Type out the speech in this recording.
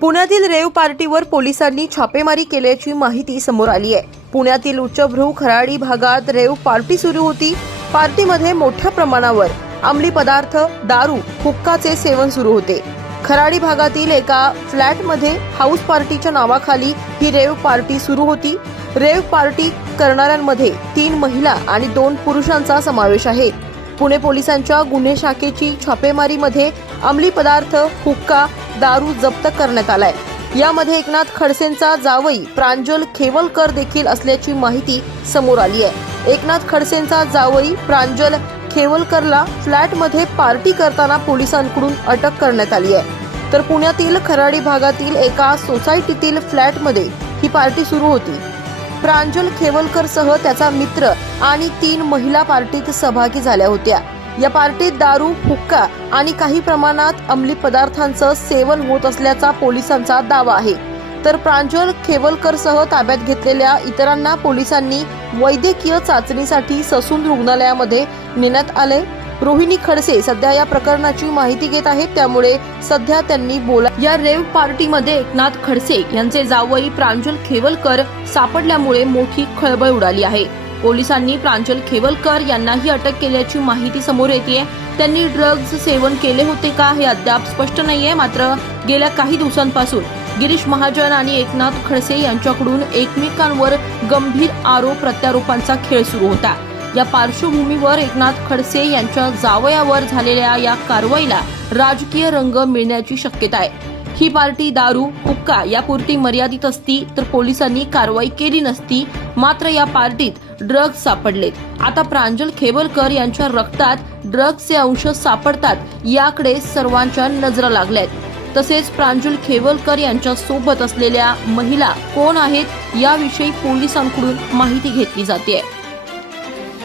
पुण्यातील रेव पार्टीवर पोलिसांनी छापेमारी केल्याची माहिती समोर आली आहे. पुण्यातील उच्चभ्रू खराडी भागात रेव पार्टी सुरू होती. पार्टीमध्ये मोठ्या प्रमाणावर अंमली पदार्थ दारू हुक्काचे सेवन सुरू होते. खराडी भागातील एका फ्लॅटमध्ये हाऊस पार्टीच्या नावाखाली ही रेव पार्टी सुरू होती. रेव पार्टी करणाऱ्यांमध्ये तीन महिला आणि दोन पुरुषांचा समावेश आहे. पुणे पोलिसांच्या गुन्हे शाखेची छापेमारीमध्ये अंमली पदार्थ हुक्का दारू जप्त करण्यात आलाय. यामध्ये एकनाथ खडसेंचा जावई प्रांजल खेवलकर देखील असल्याची माहिती समोर आली आहे. एकनाथ खडसेंचा जावई प्रांजल खेवलकरला फ्लॅटमध्ये पार्टी करताना पोलिसांकडून अटक करण्यात आली आहे. तर पुण्यातील खराडी भागातील एका सोसायटीतील फ्लॅटमध्ये ही पार्टी सुरू होती. प्रांजल खेवलकर सह त्याचा मित्र आणि तीन महिला पार्टीत सहभागी झाल्या होत्या. या पार्टीत दारू हुक्का आणि काही प्रमाणात अंमली पदार्थांचं सेवन होत असल्याचा पोलिसांचा दावा आहे. तर प्रांजल खेवलकरसह ताब्यात घेतलेल्या इतरांना पोलिसांनी वैद्यकीय चाचणीसाठी ससून रुग्णालयामध्ये नेण्यात आले रोहिणी खडसे सध्या या प्रकरणाची माहिती घेत आहेत त्यामुळे सध्या त्यांनी बोला या रेव पार्टीमध्ये एकनाथ खडसे यांचे जावई प्रांजल खेवलकर सापडल्यामुळे मोठी खळबळ उडाली आहे. पोलिसांनी प्रांजल खेवलकर यांनाही अटक केल्याची माहिती समोर येते त्यांनी ड्रग्ज सेवन केले होते का हे अद्याप स्पष्ट नाहीये मात्र गेल्या काही दिवसांपासून गिरीश महाजन आणि एकनाथ खडसे यांच्याकडून एकमेकांवर गंभीर आरोप प्रत्यारोपांचा खेळ सुरू होता. या पार्श्वभूमीवर एकनाथ खडसे यांच्या जावयावर झालेल्या या कारवाईला राजकीय रंग मिळण्याची शक्यता आहे. ही पार्टी दारू हुक्का यापुरती मर्यादित असती तर पोलिसांनी कारवाई केली नसती. मात्र या पार्टीत ड्रग्ज सापडलेत. आता प्रांजल खेबलकर यांच्या रक्तात ड्रग्जचे अंश सापडतात याकडे सर्वांच्या नजरा लागल्यात. तसेच प्रांजल खेवलकर यांच्या सोबत असलेल्या महिला कोण आहेत याविषयी पोलिसांकडून माहिती घेतली जाते